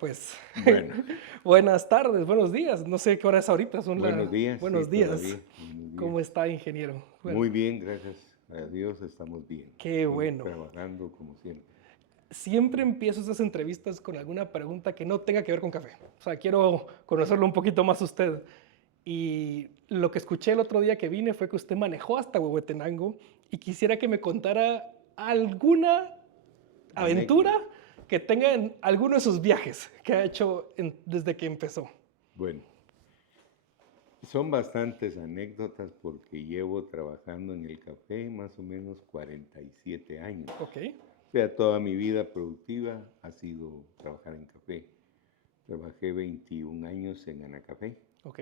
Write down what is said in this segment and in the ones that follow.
Pues, Bueno, buenas tardes, buenos días. No sé qué hora es ahorita, son buenos días, sí, buenos días. todavía, buenos días. ¿Cómo está, ingeniero? Bueno, Muy bien, gracias a Dios estamos bien. qué Aquí bueno. trabajando como siempre. Siempre empiezo estas entrevistas con alguna pregunta que no tenga que ver con café. O sea, quiero conocerlo un poquito más a usted. Y lo que escuché el otro día que vine fue que usted manejó hasta Huehuetenango y quisiera que me contara alguna aventura Anécdota. que tenga en alguno de sus viajes que ha hecho desde que empezó. Bueno, son bastantes anécdotas porque llevo trabajando en el café más o menos 47 años. Ok, O sea, toda mi vida productiva ha sido trabajar en café. Trabajé 21 años en Anacafé ok.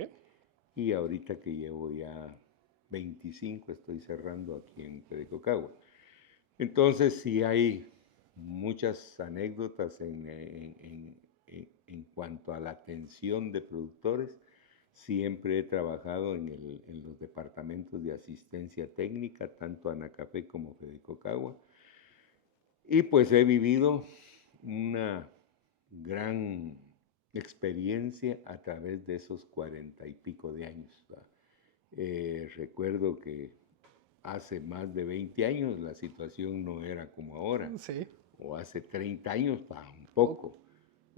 y ahorita que llevo ya 25 estoy cerrando aquí en Pedicocagua. Entonces, sí hay muchas anécdotas en cuanto a la atención de productores. Siempre he trabajado en los departamentos de asistencia técnica, tanto Anacafé como Fedecocagua, y pues he vivido una gran experiencia a través de esos 40 y pico de años. Recuerdo que hace más de 20 años la situación no era como ahora, Sí. o hace 30 años tampoco.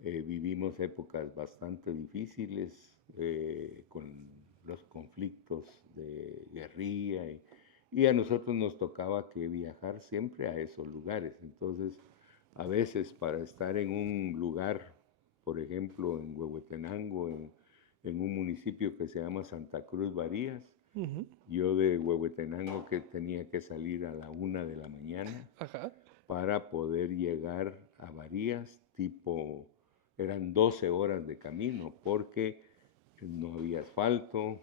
Vivimos épocas bastante difíciles con los conflictos de guerrilla y a nosotros nos tocaba que viajar siempre a esos lugares. Entonces, a veces para estar en un lugar, por ejemplo, en Huehuetenango, en un municipio que se llama Santa Cruz Barías, Ujú. yo de Huehuetenango que tenía que salir a la 1 de la mañana Ajá. para poder llegar a Barías, tipo, eran 12 horas de camino, porque no había asfalto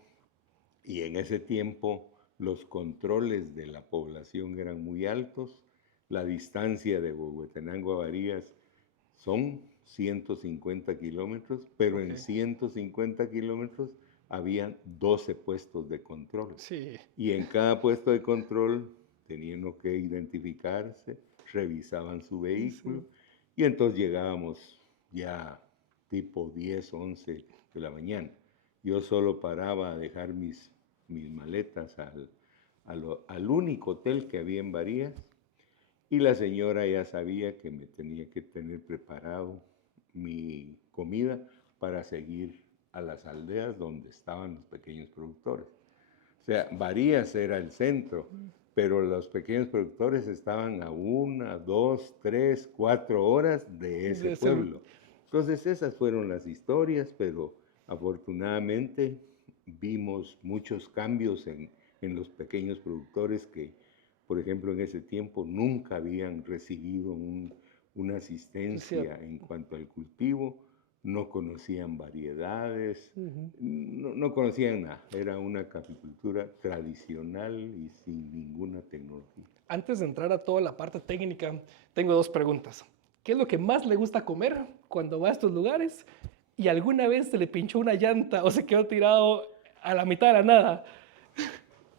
y en ese tiempo los controles de la población eran muy altos. La distancia de Huehuetenango a Barías son 150 kilómetros, pero Ok. en 150 kilómetros habían 12 puestos de control. Sí. Y en cada puesto de control tenían que identificarse, revisaban su vehículo Sí. y entonces llegábamos ya tipo 10, 11 de la mañana. Yo solo paraba a dejar mis maletas al único hotel que había en Barías y la señora ya sabía que me tenía que tener preparado mi comida para seguir a las aldeas donde estaban los pequeños productores. O sea, Varías era el centro, pero los pequeños productores estaban a 1, 2, 3, 4 horas de ese De ese- pueblo. Entonces esas fueron las historias, pero afortunadamente vimos muchos cambios en los pequeños productores que, por ejemplo, en ese tiempo nunca habían recibido una es cierto. asistencia en cuanto al cultivo, no conocían variedades, Ujú. no conocían nada. Era una caficultura tradicional y sin ninguna tecnología. Antes de entrar a toda la parte técnica, tengo dos preguntas. ¿Qué es lo que más le gusta comer cuando va a estos lugares? ¿Y alguna vez se le pinchó una llanta o se quedó tirado a la mitad de la nada?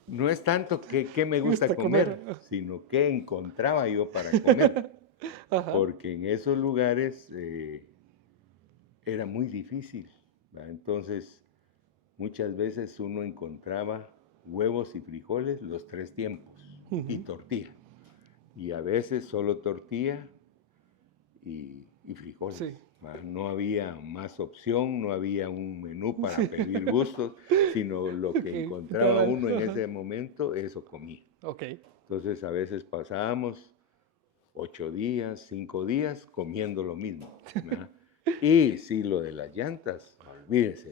No es tanto que me ¿Qué gusta gusta comer? comer, sino que encontraba yo para comer, Ajá. porque en esos lugares era muy difícil, ¿verdad? Entonces, muchas veces uno encontraba huevos y frijoles los 3 tiempos y Ujú. tortilla. Y a veces solo tortilla y frijoles. Sí. ¿Va? No había más opción, no había un menú para Sí. pedir gustos, sino lo que Que encontraba entrara. uno en Ajá. ese momento, eso comía. Ok. Entonces a veces pasábamos 8 días, 5 días comiendo lo mismo, ¿verdad? Y sí, lo de las llantas, olvídese,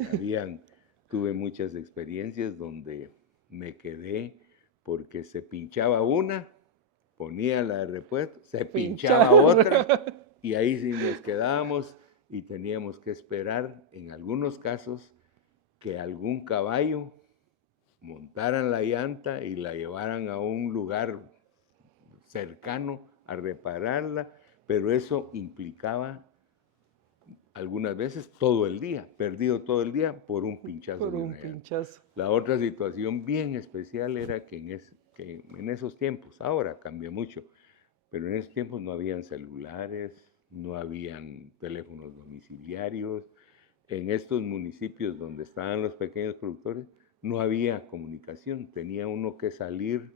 tuve muchas experiencias donde me quedé porque se pinchaba una, ponía la de repuesto, se pinchaba otra Pinchar. y ahí sí nos quedábamos y teníamos que esperar en algunos casos que algún caballo montaran la llanta y la llevaran a un lugar cercano a repararla, pero eso implicaba algunas veces todo el día, perdido todo el día por un pinchazo Por de un una llanta. pinchazo. La otra situación bien especial era que en esos tiempos, ahora cambia mucho, pero en esos tiempos no habían celulares, no habían teléfonos domiciliarios. En estos municipios donde estaban los pequeños productores, no había comunicación. Tenía uno que salir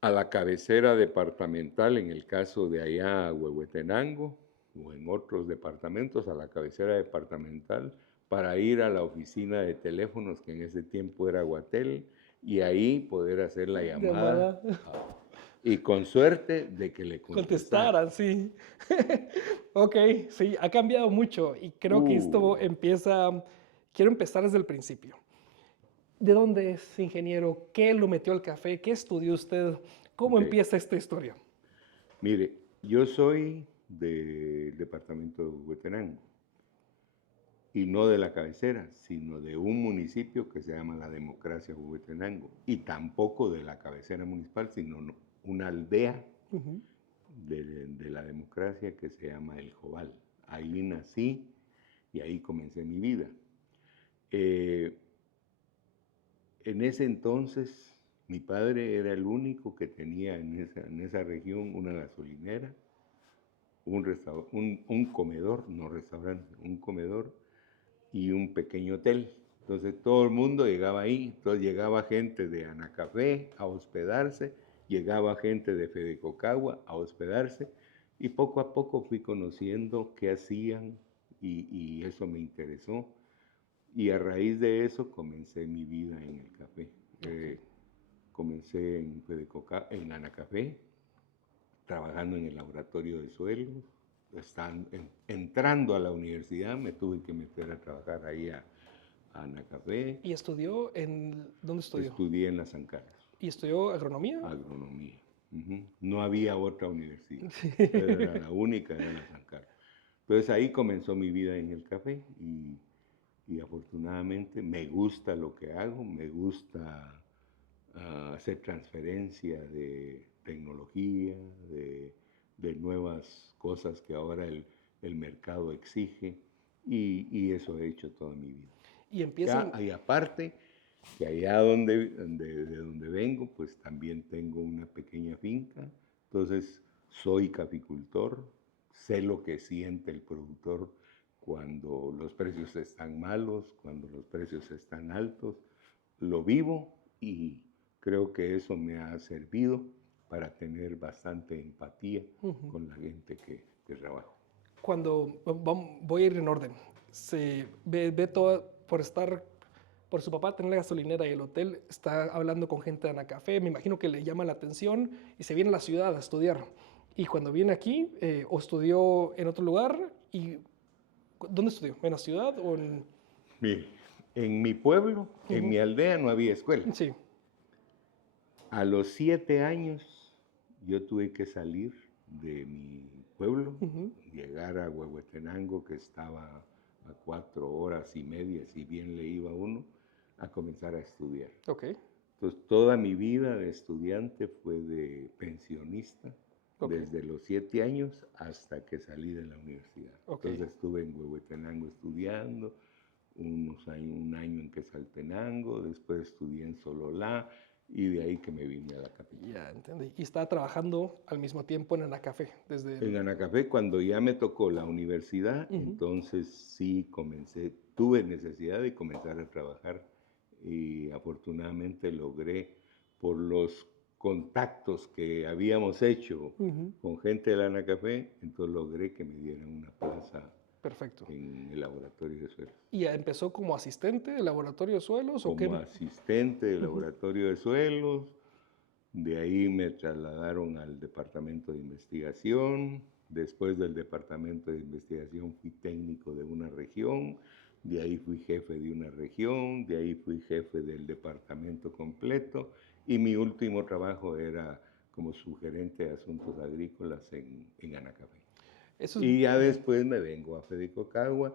a la cabecera departamental, en el caso de allá, Huehuetenango, o en otros departamentos, a la cabecera departamental, para ir a la oficina de teléfonos, que en ese tiempo era Guatel, y ahí poder hacer la llamada, Llamada. y con suerte de que le contestaran. Contestaran, sí. Ok, sí, ha cambiado mucho y creo que esto empieza, quiero empezar desde el principio. ¿De dónde es ingeniero? ¿Qué lo metió al café? ¿Qué estudió usted? ¿Cómo Ok, empieza esta historia? mire, yo soy del departamento de Huehuetenango, y no de la cabecera, sino de un municipio que se llama La Democracia Huehuetenango, y tampoco de la cabecera municipal, sino una aldea Ujú. de la Democracia que se llama El Jobal. Ahí nací y ahí comencé mi vida. Eh, en ese entonces, mi padre era el único que tenía en esa región una gasolinera, un comedor, no restaurante, un comedor y un pequeño hotel. Entonces todo el mundo llegaba ahí, entonces llegaba gente de Anacafé a hospedarse, llegaba gente de Fedecocagua a hospedarse, y poco a poco fui conociendo qué hacían, y eso me interesó, y a raíz de eso comencé mi vida en el café. Ok. Comencé en Anacafé, trabajando en el laboratorio de suelos. Entrando a la universidad me tuve que meter a trabajar ahí a Anacafé. ¿Y estudió en, dónde estudió? Estudié en las San Carlos, ¿Y estudió agronomía? agronomía. No había otra universidad, Sí. era la única, era la San Carlos. Entonces ahí comenzó mi vida en el café, y afortunadamente me gusta lo que hago, me gusta hacer transferencia de tecnología, de nuevas cosas que ahora el mercado exige, y eso he hecho toda mi vida. Y empiezan, Y aparte, que allá de donde vengo, pues también tengo una pequeña finca, entonces soy caficultor, sé lo que siente el productor cuando los precios están malos, cuando los precios están altos, lo vivo, y creo que eso me ha servido para tener bastante empatía con la gente que trabajo. cuando, voy a ir en orden, se ve todo, por estar, por su papá tener la gasolinera y el hotel, está hablando con gente de Anacafé, me imagino que le llama la atención y se viene a la ciudad a estudiar. Y cuando viene aquí, o estudió en otro lugar, y ¿dónde estudió? ¿En la ciudad o en...? Mire, en mi pueblo, en Ujú. mi aldea no había escuela. Sí, A los 7 años yo tuve que salir de mi pueblo, ujú. llegar a Huehuetenango, que estaba a 4 horas y media, si bien le iba uno, a comenzar a estudiar. Ok, Entonces, toda mi vida de estudiante fue de pensionista, ok, desde los 7 años hasta que salí de la universidad. ok. Entonces, estuve en Huehuetenango estudiando, un año en Quetzaltenango, después estudié en Sololá, y de ahí que me vine a la capital. Ya entendí. Y estaba trabajando al mismo tiempo en Anacafé, desde En el... Anacafé, cuando ya me tocó la universidad, Ujú. entonces sí tuve necesidad de comenzar a trabajar, y afortunadamente logré, por los contactos que habíamos hecho Ujú. con gente del Anacafé, entonces logré que me dieran una plaza Perfecto. en el laboratorio de suelos. ¿Y empezó como asistente de laboratorio de suelos o Como qué? asistente del Ujú. laboratorio de suelos. De ahí me trasladaron al departamento de investigación. Después del departamento de investigación fui técnico de una región. De ahí fui jefe de una región. De ahí fui jefe del departamento completo. Y mi último trabajo era como subgerente de asuntos agrícolas en Anacafé. Eso es... Y ya Ujú. después me vengo a Fedecocagua.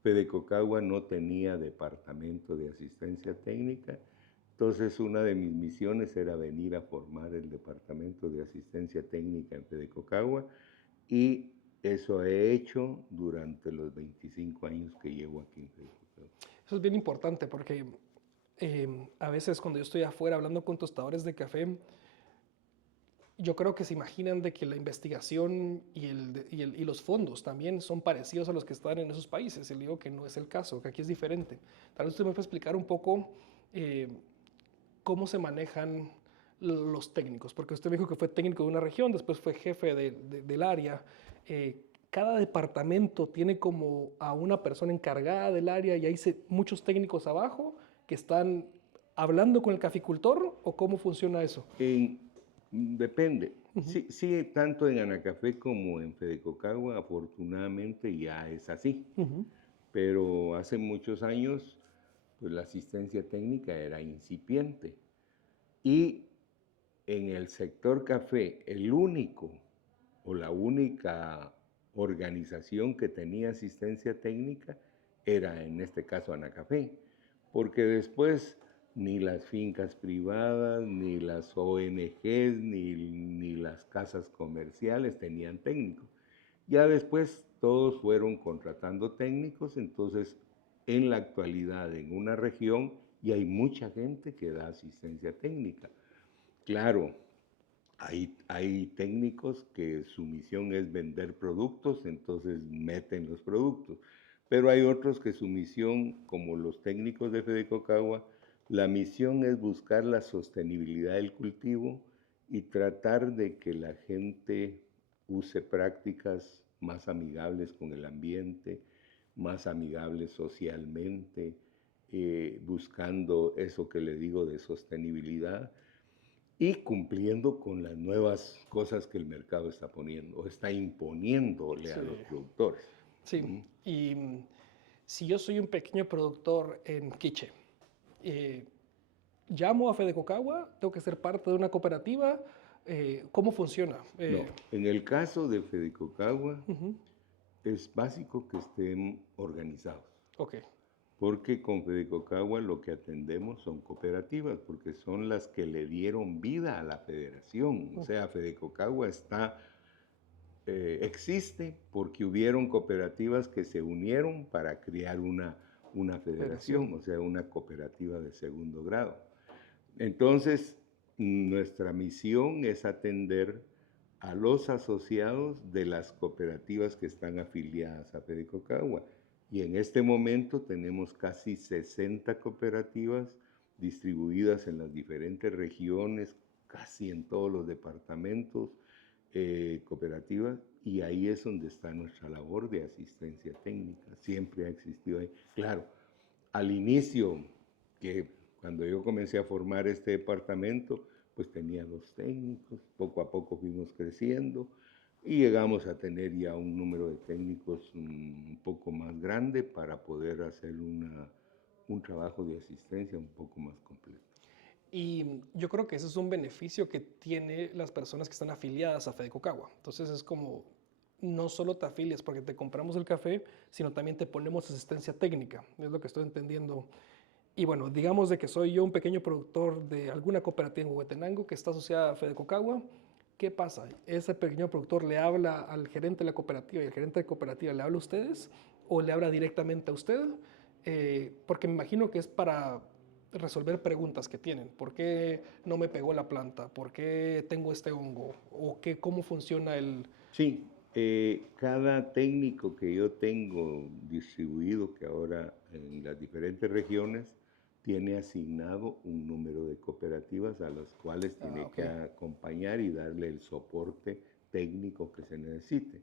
Fedecocagua no tenía departamento de asistencia técnica, entonces una de mis misiones era venir a formar el departamento de asistencia técnica en Fedecocagua, y eso he hecho durante los 25 años que llevo aquí en Fedecocagua. Eso es bien importante porque a veces cuando yo estoy afuera hablando con tostadores de café, yo creo que se imaginan de que la investigación y los fondos también son parecidos a los que están en esos países. Y le digo que no es el caso, que aquí es diferente. Tal vez usted me puede explicar un poco eh, cómo se manejan los técnicos, porque usted me dijo que fue técnico de una región, después fue jefe del área. Cada departamento tiene como a una persona encargada del área y hay muchos técnicos abajo que están hablando con el caficultor, o cómo funciona eso. Depende. Ujú, Sí, sí, tanto en Anacafé como en Fedecocagua, afortunadamente ya es así. ujú, Pero hace muchos años, pues la asistencia técnica era incipiente. Y en el sector café, el único o la única organización que tenía asistencia técnica era en este caso Anacafé, porque después ni las fincas privadas, ni las ONGs, ni las casas comerciales tenían técnicos. Ya después todos fueron contratando técnicos, entonces en la actualidad en una región y hay mucha gente que da asistencia técnica. Claro, hay técnicos que su misión es vender productos, entonces meten los productos. Pero hay otros que su misión, como los técnicos de Fedecocagua, la misión es buscar la sostenibilidad del cultivo y tratar de que la gente use prácticas más amigables con el ambiente, más amigables socialmente, buscando eso que le digo de sostenibilidad y cumpliendo con las nuevas cosas que el mercado está poniendo o está imponiéndole a sí, los productores. sí. ¿Mm? Y si yo soy un pequeño productor en Quiche, eh, llamo a Fedecocagua, tengo que ser parte de una cooperativa, ¿cómo funciona? No, en el caso de Fedecocagua Ujú, es básico que estén organizados, ok, porque con Fedecocagua lo que atendemos son cooperativas, porque son las que le dieron vida a la federación. O mm, sea, Fedecocagua existe porque hubieron cooperativas que se unieron para crear una federación. federación, o sea, una cooperativa de segundo grado. Entonces, nuestra misión es atender a los asociados de las cooperativas que están afiliadas a Fedecocagua. Y en este momento tenemos casi 60 cooperativas distribuidas en las diferentes regiones, casi en todos los departamentos, cooperativas, y ahí es donde está nuestra labor de asistencia técnica. Siempre ha existido ahí. Claro, al inicio, que cuando yo comencé a formar este departamento, pues tenía 2 técnicos, poco a poco fuimos creciendo y llegamos a tener ya un número de técnicos un poco más grande para poder hacer un trabajo de asistencia un poco más completo. Y yo creo que ese es un beneficio que tiene las personas que están afiliadas a Fedecocagua. Entonces es como, no solo te afilias porque te compramos el café, sino también te ponemos asistencia técnica, es lo que estoy entendiendo. Y bueno, digamos de que soy yo un pequeño productor de alguna cooperativa en Huehuetenango que está asociada a Fedecocagua. ¿Qué pasa? Ese pequeño productor le habla al gerente de la cooperativa y el gerente de cooperativa le habla a ustedes, o le habla directamente a usted, porque me imagino que es para resolver preguntas que tienen. ¿Por qué no me pegó la planta? ¿Por qué tengo este hongo? ¿O qué, cómo funciona el...? Sí, cada técnico que yo tengo distribuido, que ahora en las diferentes regiones, tiene asignado un número de cooperativas a las cuales Ah, tiene ok. que acompañar y darle el soporte técnico que se necesite.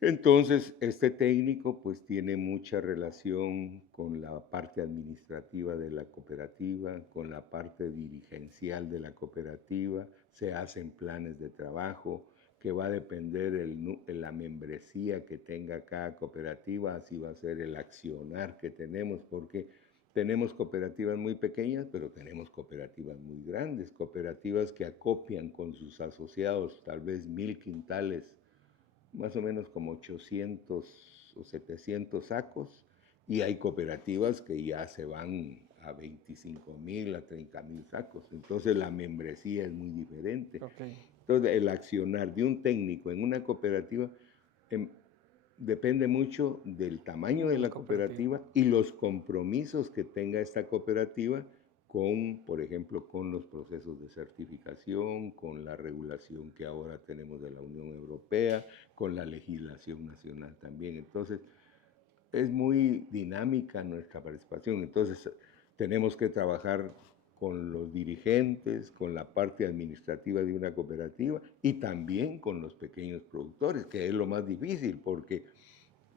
Entonces, este técnico pues tiene mucha relación con la parte administrativa de la cooperativa, con la parte dirigencial de la cooperativa, se hacen planes de trabajo que va a depender la membresía que tenga cada cooperativa, así va a ser el accionar que tenemos, porque tenemos cooperativas muy pequeñas, pero tenemos cooperativas muy grandes, cooperativas que acopian con sus asociados tal vez 1000 quintales, más o menos como 800 o 700 sacos, y hay cooperativas que ya se van a 25,000, a 30,000 sacos. Entonces la membresía es muy diferente. Ok. Entonces el accionar de un técnico en una cooperativa em, depende mucho del tamaño de De la la cooperativa. cooperativa y los compromisos que tenga esta cooperativa con, por ejemplo, con los procesos de certificación, con la regulación que ahora tenemos de la Unión Europea, con la legislación nacional también. Entonces, es muy dinámica nuestra participación. Entonces, tenemos que trabajar con los dirigentes, con la parte administrativa de una cooperativa y también con los pequeños productores, que es lo más difícil, porque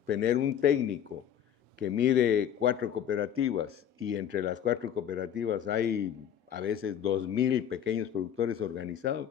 tener un técnico que mire 4 cooperativas y entre las 4 cooperativas hay a veces 2.000 pequeños productores organizados,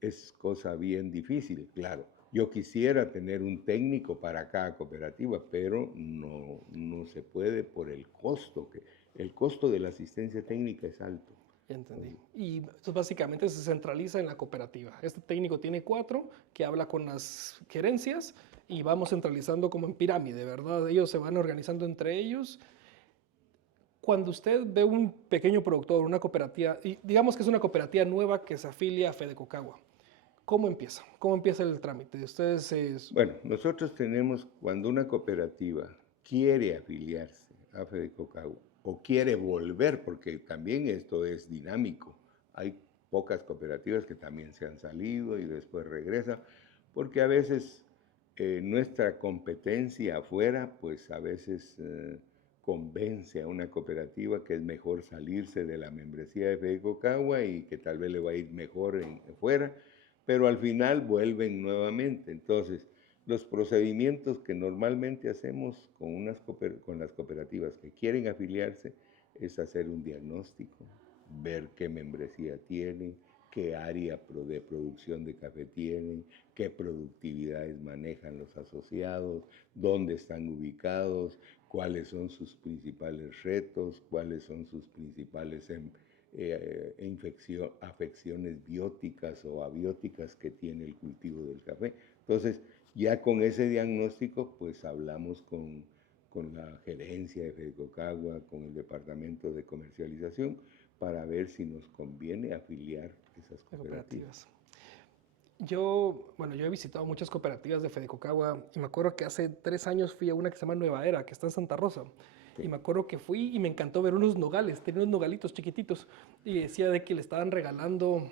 es cosa bien difícil, claro. Yo quisiera tener un técnico para cada cooperativa, pero no se puede por el costo, que el costo de la asistencia técnica es alto. Ya entendí. Y eso básicamente se centraliza en la cooperativa. Este técnico tiene 4 que habla con las gerencias y vamos centralizando como en pirámide, ¿verdad? Ellos se van organizando entre ellos. Cuando usted ve un pequeño productor, una cooperativa, y digamos que es una cooperativa nueva que se afilia a Fedecocagua, ¿cómo empieza? ¿Cómo empieza el trámite? Ustedes Bueno, nosotros tenemos, cuando una cooperativa quiere afiliarse a Fedecocagua o quiere volver, porque también esto es dinámico, hay pocas cooperativas que también se han salido y después regresan, porque a veces nuestra competencia afuera, pues a veces convence a una cooperativa que es mejor salirse de la membresía de Fedecocagua y que tal vez le va a ir mejor fuera, pero al final vuelven nuevamente. Entonces, los procedimientos que normalmente hacemos con las cooperativas que quieren afiliarse es hacer un diagnóstico, ver qué membresía tienen, qué área de producción de café tienen, qué productividades manejan los asociados, dónde están ubicados, cuáles son sus principales retos, cuáles son sus principales afecciones bióticas o abióticas que tiene el cultivo del café. Entonces, ya con ese diagnóstico, pues hablamos con la gerencia de Fedecocagua, con el departamento de comercialización, para ver si nos conviene afiliar esas cooperativas. cooperativas. Yo he visitado muchas cooperativas de Fedecocagua y me acuerdo que hace 3 años fui a una que se llama Nueva Era, que está en Santa Rosa. Sí. Y me acuerdo que fui y me encantó ver unos nogales, tenía unos nogalitos chiquititos y decía de que le estaban regalando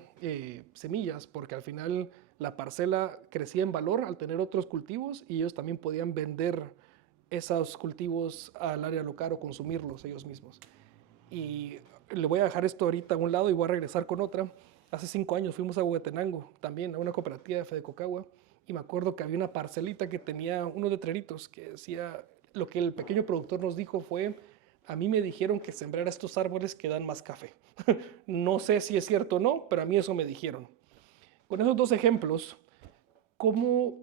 semillas porque al final la parcela crecía en valor al tener otros cultivos y ellos también podían vender esos cultivos al área local o consumirlos ellos mismos. Y le voy a dejar esto ahorita a un lado y voy a regresar con otra. Hace 5 años fuimos a Huehuetenango, también a una cooperativa de Fedecocagua, y me acuerdo que había una parcelita que tenía unos letreritos que decía, lo que el pequeño productor nos dijo fue, a mí me dijeron que sembrar estos árboles que dan más café. No sé si es cierto o no, pero a mí eso me dijeron. Con esos 2 ejemplos, ¿cómo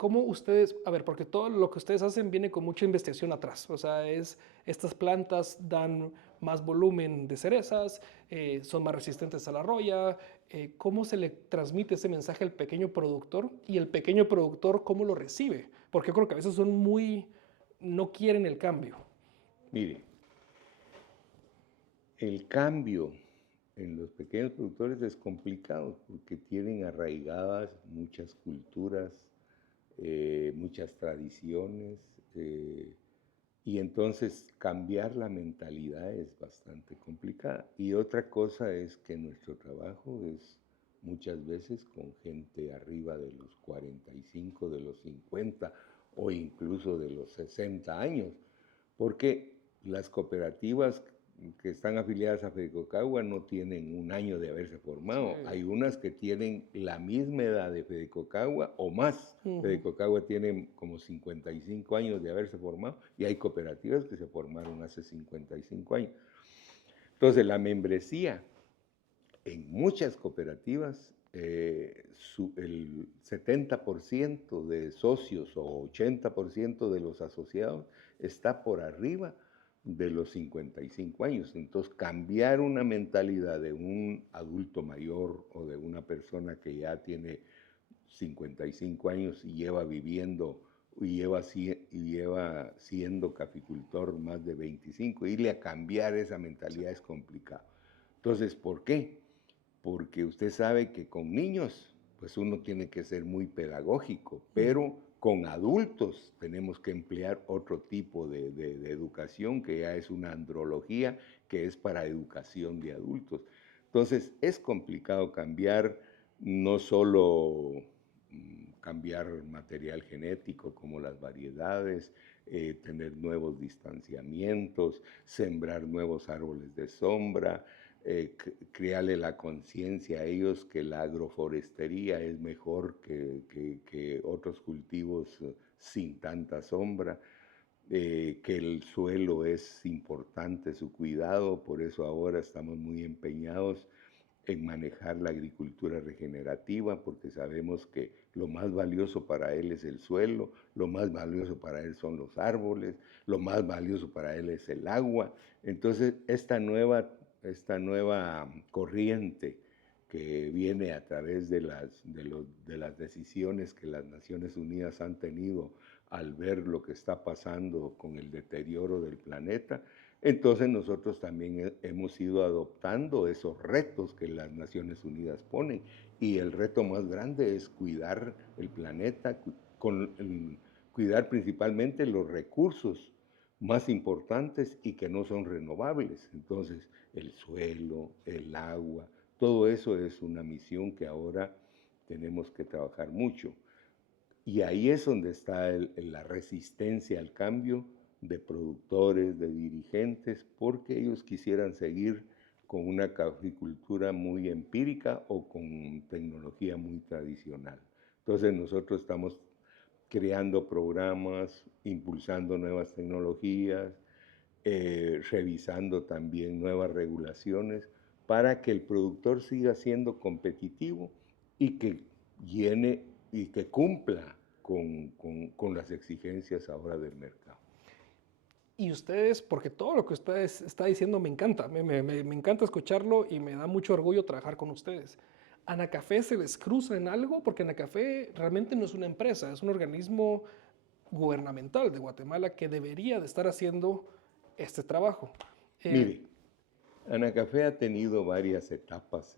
cómo ustedes, a ver, porque todo lo que ustedes hacen viene con mucha investigación atrás, o sea, estas plantas dan más volumen de cerezas, son más resistentes a la roya, ¿cómo se le transmite ese mensaje al pequeño productor y el pequeño productor cómo lo recibe? Porque yo creo que a veces no quieren el cambio. Mire, el cambio en los pequeños productores es complicado porque tienen arraigadas muchas culturas, muchas tradiciones, y entonces cambiar la mentalidad es bastante complicada. Y otra cosa es que nuestro trabajo es muchas veces con gente arriba de los 45, de los 50 o incluso de los 60 años, porque las cooperativas que están afiliadas a Fedecocagua no tienen un año de haberse formado. Sí. Hay unas que tienen la misma edad de Fedecocagua o más. Fedecocagua tiene como 55 años de haberse formado y hay cooperativas que se formaron hace 55 años. Entonces, la membresía en muchas cooperativas, el 70% de socios o 80% de los asociados está por arriba de los 55 años. Entonces, cambiar una mentalidad de un adulto mayor o de una persona que ya tiene 55 años y lleva viviendo y lleva siendo caficultor más de 25, irle a cambiar esa mentalidad es complicado. Entonces, ¿por qué? Porque usted sabe que con niños, pues uno tiene que ser muy pedagógico, pero con adultos tenemos que emplear otro tipo de educación, que ya es una andrología, que es para educación de adultos. Entonces, es complicado cambiar, no solo cambiar material genético como las variedades, tener nuevos distanciamientos, sembrar nuevos árboles de sombra, crearle la conciencia a ellos que la agroforestería es mejor que otros cultivos sin tanta sombra, que el suelo es importante su cuidado, por eso ahora estamos muy empeñados en manejar la agricultura regenerativa, porque sabemos que lo más valioso para él es el suelo, lo más valioso para él son los árboles, lo más valioso para él es el agua. Entonces, esta nueva corriente que viene a través de las decisiones que las Naciones Unidas han tenido al ver lo que está pasando con el deterioro del planeta, entonces nosotros también hemos ido adoptando esos retos que las Naciones Unidas ponen. Y el reto más grande es cuidar el planeta, cuidar principalmente los recursos más importantes y que no son renovables. Entonces, el suelo, el agua, todo eso es una misión que ahora tenemos que trabajar mucho. Y ahí es donde está la resistencia al cambio de productores, de dirigentes, porque ellos quisieran seguir con una caficultura muy empírica o con tecnología muy tradicional. Entonces nosotros estamos creando programas, impulsando nuevas tecnologías, revisando también nuevas regulaciones para que el productor siga siendo competitivo y que llene y que cumpla con las exigencias ahora del mercado. Y ustedes, porque todo lo que ustedes está diciendo me encanta, me encanta escucharlo y me da mucho orgullo trabajar con ustedes. ¿Anacafé se les cruza en algo? Porque Anacafé realmente no es una empresa, es un organismo gubernamental de Guatemala que debería de estar haciendo este trabajo. Eh, Mire, Anacafé ha tenido varias etapas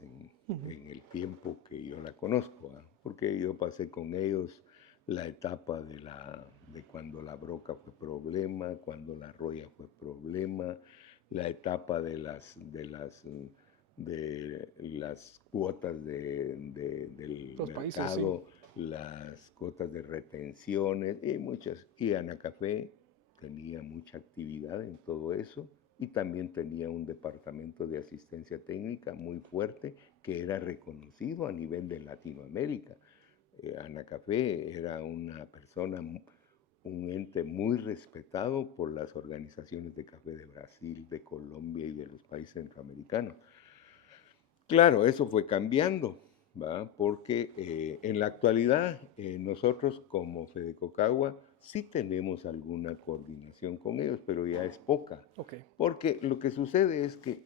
en el tiempo que yo la conozco, ¿ah? Porque yo pasé con ellos la etapa de cuando la broca fue problema, cuando la roya fue problema, la etapa de las cuotas del los países, sí. mercado, las cuotas de retenciones y muchas. Y Anacafé tenía mucha actividad en todo eso y también tenía un departamento de asistencia técnica muy fuerte que era reconocido a nivel de Latinoamérica. Anacafé era una persona, un ente muy respetado por las organizaciones de café de Brasil, de Colombia y de los países centroamericanos. Claro, eso fue cambiando, ¿va? Porque en la actualidad nosotros como Fedecocagua sí tenemos alguna coordinación con ellos, pero ya es poca. Ok. Porque lo que sucede es que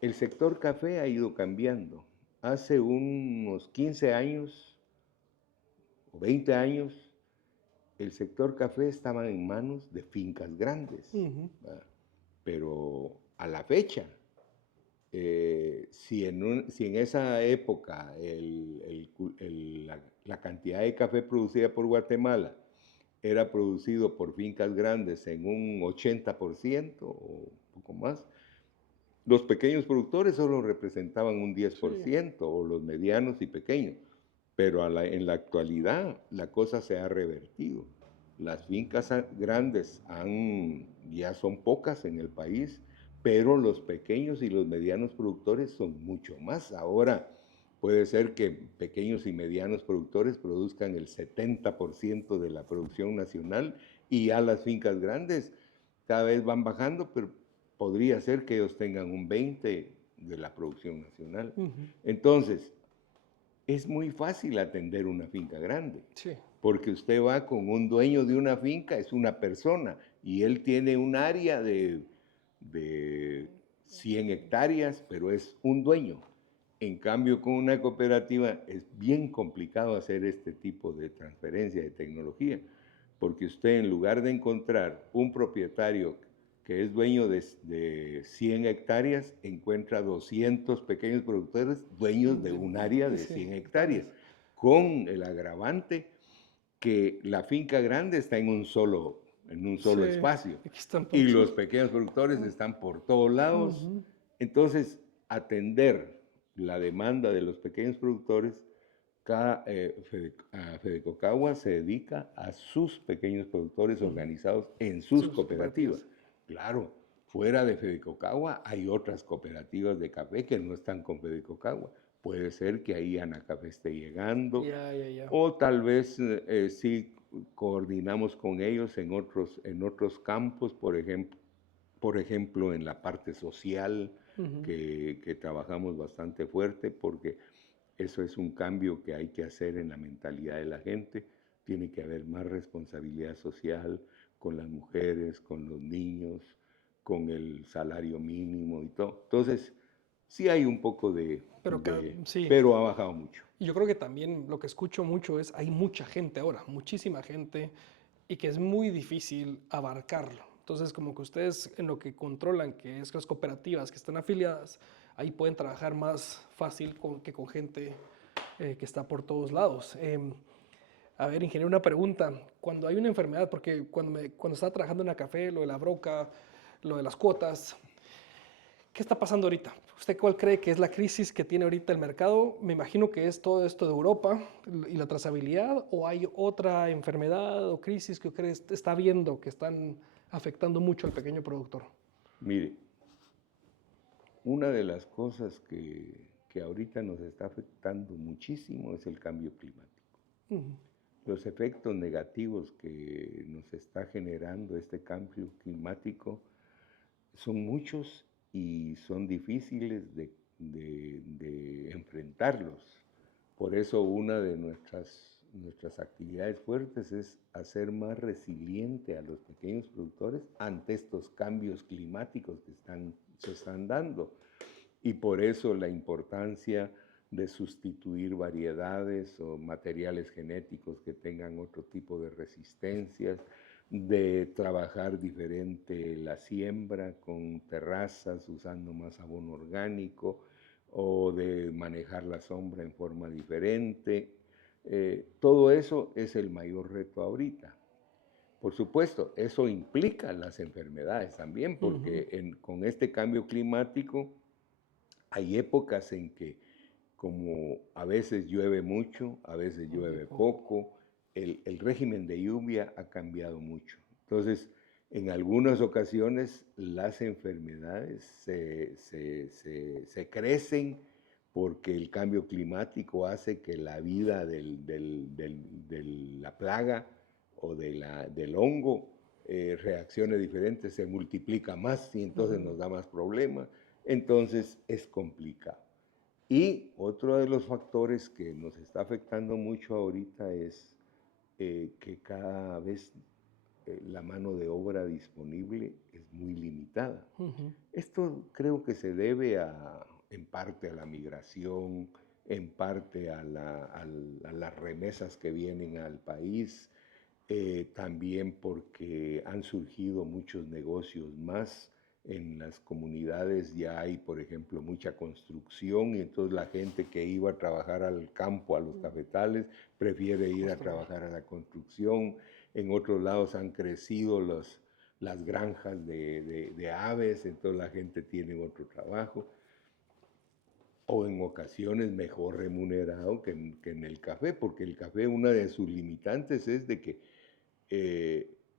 el sector café ha ido cambiando. Hace unos 15 años o 20 años, el sector café estaba en manos de fincas grandes, Ujú. ¿va? Pero a la fecha, si en esa época la cantidad de café producida por Guatemala era producido por fincas grandes en un 80% o un poco más, los pequeños productores solo representaban un Sí. 10% o los medianos y pequeños, pero en la actualidad la cosa se ha revertido. Las fincas grandes ya son pocas en el país, pero los pequeños y los medianos productores son mucho más. Ahora puede ser que pequeños y medianos productores produzcan el 70% de la producción nacional y ya las fincas grandes cada vez van bajando, pero podría ser que ellos tengan un 20% de la producción nacional. Ujú. Entonces, es muy fácil atender una finca grande, Sí. porque usted va con un dueño de una finca, es una persona, y él tiene un área de 100 hectáreas, pero es un dueño. En cambio, con una cooperativa es bien complicado hacer este tipo de transferencia de tecnología, porque usted en lugar de encontrar un propietario que es dueño de 100 hectáreas, encuentra 200 pequeños productores dueños de un área de Sí, 100 hectáreas, hectáreas. con el agravante que la finca grande está en un solo en un Sí, solo espacio. aquí están Y todos. los pequeños productores están por todos lados. Ujú. Entonces, atender la demanda de los pequeños productores, Fedecocagua se dedica a sus pequeños productores Ujú. organizados en sus Sus cooperativas. cooperativas. Claro, fuera de Fedecocagua hay otras cooperativas de café que no están con Fedecocagua. Puede ser que ahí Anacafé esté llegando, Ya, ya, ya. o tal vez sí coordinamos con ellos en otros campos, por ejemplo, en la parte social, Ujú. que trabajamos bastante fuerte, porque eso es un cambio que hay que hacer en la mentalidad de la gente. Tiene que haber más responsabilidad social con las mujeres, con los niños, con el salario mínimo y todo. Entonces, sí hay un poco Pero sí. pero ha bajado mucho. Y yo creo que también lo que escucho mucho es, hay mucha gente ahora, muchísima gente, y que es muy difícil abarcarlo. Entonces, como que ustedes en lo que controlan, que es las cooperativas que están afiliadas, ahí pueden trabajar más fácil que con gente que está por todos lados. A ver, ingeniero, una pregunta. Cuando hay una enfermedad, porque cuando estaba trabajando en la café, lo de la broca, lo de las cuotas, ¿qué está pasando ahorita? ¿Usted cuál cree que es la crisis que tiene ahorita el mercado? Me imagino que es todo esto de Europa y la trazabilidad, o hay otra enfermedad o crisis que usted está viendo que están afectando mucho al pequeño productor. Mire, una de las cosas que ahorita nos está afectando muchísimo es el cambio climático. Ujú. Los efectos negativos que nos está generando este cambio climático son muchos y son difíciles de enfrentarlos. Por eso una de nuestras actividades fuertes es hacer más resiliente a los pequeños productores ante estos cambios climáticos que se están dando. Y por eso la importancia de sustituir variedades o materiales genéticos que tengan otro tipo de resistencias, de trabajar diferente la siembra con terrazas usando más abono orgánico o de manejar la sombra en forma diferente. Todo eso es el mayor reto ahorita. Por supuesto, eso implica las enfermedades también, Ujú. porque con este cambio climático hay épocas en que, como a veces llueve mucho, a veces Muy llueve poco. poco, el régimen de lluvia ha cambiado mucho. Entonces, en algunas ocasiones las enfermedades se crecen porque el cambio climático hace que la vida de la plaga o del hongo reaccione diferente, se multiplica más y entonces Ujú. nos da más problemas. Entonces es complicado. Y otro de los factores que nos está afectando mucho ahorita es que cada vez la mano de obra disponible es muy limitada. Ujú. Esto creo que se debe en parte a la migración, en parte a las remesas que vienen al país, también porque han surgido muchos negocios más. En las comunidades ya hay, por ejemplo, mucha construcción y entonces la gente que iba a trabajar al campo, a los cafetales, prefiere ir a Construir. trabajar a la construcción. En otros lados han crecido las granjas de aves, entonces la gente tiene otro trabajo, o en ocasiones mejor remunerado que en el café, porque el café, una de sus limitantes es de que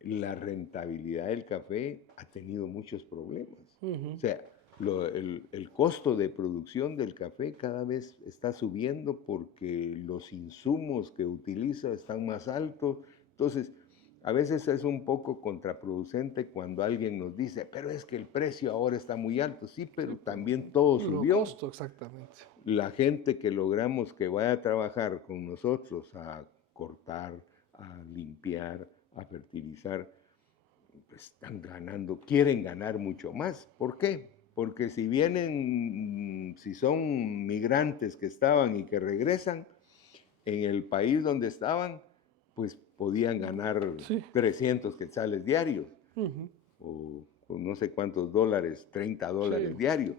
la rentabilidad del café ha tenido muchos problemas. O Ujú. sea, el costo de producción del café cada vez está subiendo porque los insumos que utiliza están más altos. Entonces, a veces es un poco contraproducente cuando alguien nos dice, pero es que el precio ahora está muy alto. Sí, Sí, pero pero también todo lo subió. costo, exactamente. La gente que logramos que vaya a trabajar con nosotros a cortar, a limpiar, a fertilizar, pues están ganando, quieren ganar mucho más. ¿Por qué? Porque si vienen, si son migrantes que estaban y que regresan, en el país donde estaban, pues podían ganar Sí. 300 quetzales diarios Ujú. o no sé cuántos dólares, 30 Sí. dólares diarios.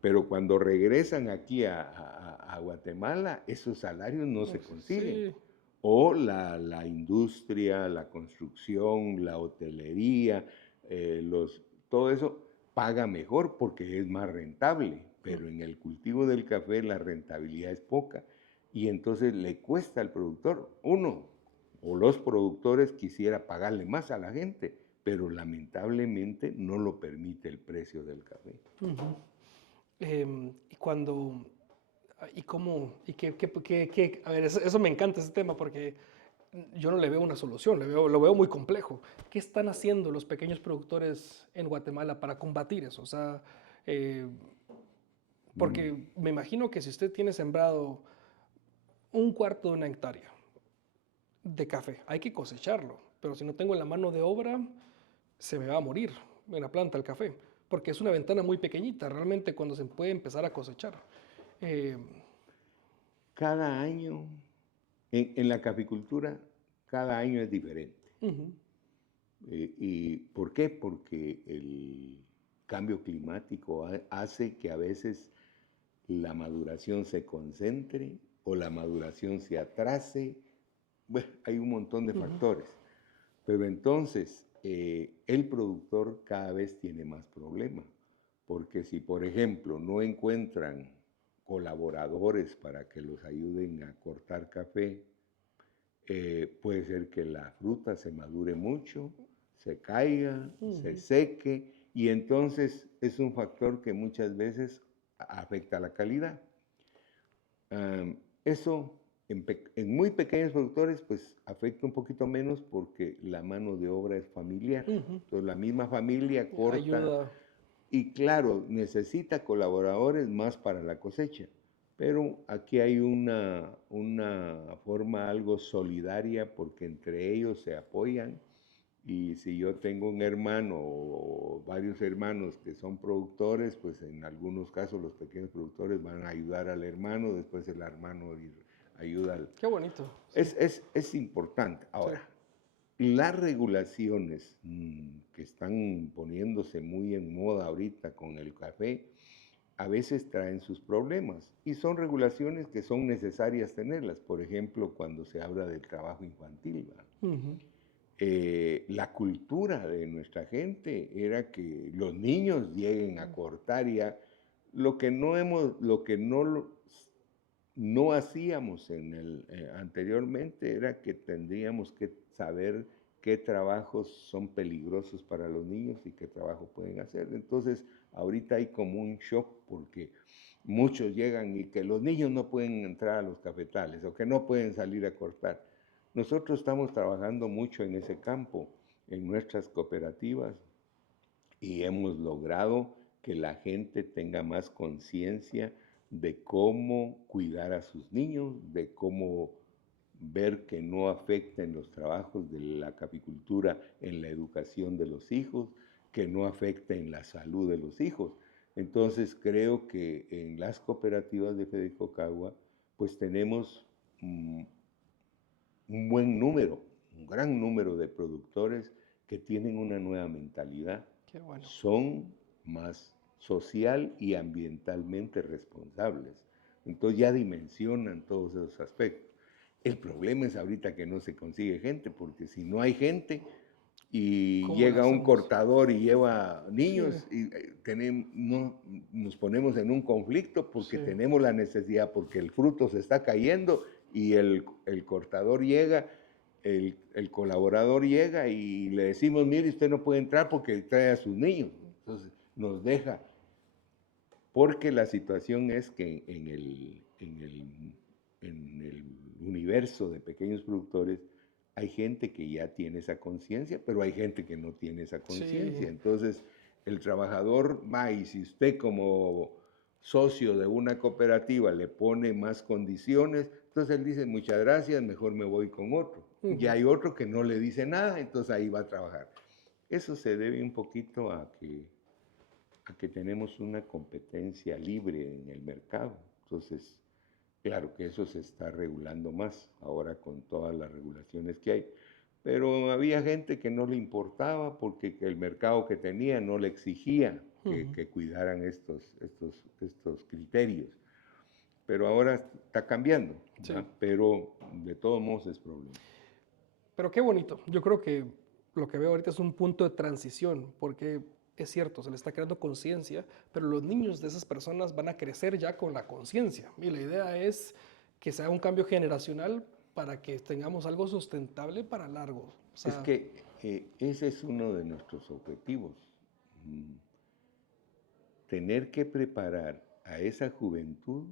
Pero cuando regresan aquí a Guatemala, esos salarios no No se sé, consiguen. sí. O la industria, la construcción, la hotelería, todo eso paga mejor porque es más rentable, Mm, pero en el cultivo del café la rentabilidad es poca y entonces le cuesta al productor, uno o los productores quisiera pagarle más a la gente, pero lamentablemente no lo permite el precio del café. ujú. Y cuando, y cómo, y a ver, eso me encanta ese tema porque yo no le veo una solución, lo veo muy complejo. ¿Qué están haciendo los pequeños productores en Guatemala para combatir eso? O sea, eh, Mm, porque me imagino que si usted tiene sembrado un cuarto de una hectárea de café, hay que cosecharlo, pero si no tengo la mano de obra, se me va a morir en la planta el café, porque es una ventana muy pequeñita, realmente cuando se puede empezar a cosechar. Eh, Cada año, en la caficultura, cada año es diferente. Ujú, ¿Y por qué? Porque el cambio climático hace que a veces la maduración se concentre o la maduración se atrase. Bueno, hay un montón de ujú, factores. Pero entonces el productor cada vez tiene más problemas. Porque si, por ejemplo, no encuentran colaboradores para que los ayuden a cortar café, puede ser que la fruta se madure mucho, se caiga, se ujú, seque y entonces es un factor que muchas veces afecta la calidad. Eso en muy pequeños productores pues afecta un poquito menos porque la mano de obra es familiar. ujú. Entonces la misma familia corta Ayuda. y claro, necesita colaboradores más para la cosecha, pero aquí hay una forma algo solidaria porque entre ellos se apoyan y si yo tengo un hermano o varios hermanos que son productores, pues en algunos casos los pequeños productores van a ayudar al hermano, después el hermano ayuda al... Qué bonito, sí, Es importante. sí. Ahora, las regulaciones que están poniéndose muy en moda ahorita con el café, a veces traen sus problemas y son regulaciones que son necesarias tenerlas. Por ejemplo, cuando se habla del trabajo infantil, ¿va? Ujú, La cultura de nuestra gente era que los niños lleguen a cortar ya lo que no hacíamos anteriormente era que tendríamos que saber qué trabajos son peligrosos para los niños y qué trabajo pueden hacer. Entonces, ahorita hay como un shock porque muchos llegan y que los niños no pueden entrar a los cafetales o que no pueden salir a cortar. Nosotros estamos trabajando mucho en ese campo, en nuestras cooperativas, y hemos logrado que la gente tenga más conciencia de cómo cuidar a sus niños, de cómo ver que no afecten los trabajos de la capicultura en la educación de los hijos, que no afecten la salud de los hijos. Entonces creo que en las cooperativas de Federico Cagua, pues tenemos mm, un buen número, un gran número de productores que tienen una nueva mentalidad, qué bueno. son más social y ambientalmente responsables. Entonces ya dimensionan todos esos aspectos. El problema es ahorita que no se consigue gente, porque si no hay gente y ¿Cómo lo llega un hacemos? cortador y lleva Sí, niños, y no, nos ponemos en un conflicto porque sí. tenemos la necesidad, porque el fruto se está cayendo y el cortador llega, el colaborador llega y le decimos, mire, usted no puede entrar porque trae a sus niños. Entonces nos deja, porque la situación es que en el universo de pequeños productores hay gente que ya tiene esa conciencia, pero hay gente que no tiene esa Sí, conciencia. Entonces el trabajador va y si usted como socio de una cooperativa le pone más condiciones, entonces él dice, muchas gracias, mejor me voy con otro. Y ujú, hay otro que no le dice nada, entonces ahí va a trabajar. Eso se debe un poquito a que tenemos una competencia libre en el mercado. Entonces, claro que eso se está regulando más ahora con todas las regulaciones que hay. Pero había gente que no le importaba porque el mercado que tenía no le exigía ujú, que cuidaran estos criterios. Pero ahora está cambiando, sí. ¿verdad? Pero de todos modos es problema. Pero qué bonito. Yo creo que lo que veo ahorita es un punto de transición, porque es cierto, se le está creando conciencia, pero los niños de esas personas van a crecer ya con la conciencia. Y la idea es que se haga un cambio generacional para que tengamos algo sustentable para largo. O Es sea, que ese es uno de nuestros objetivos. Mm, Tener que preparar a esa juventud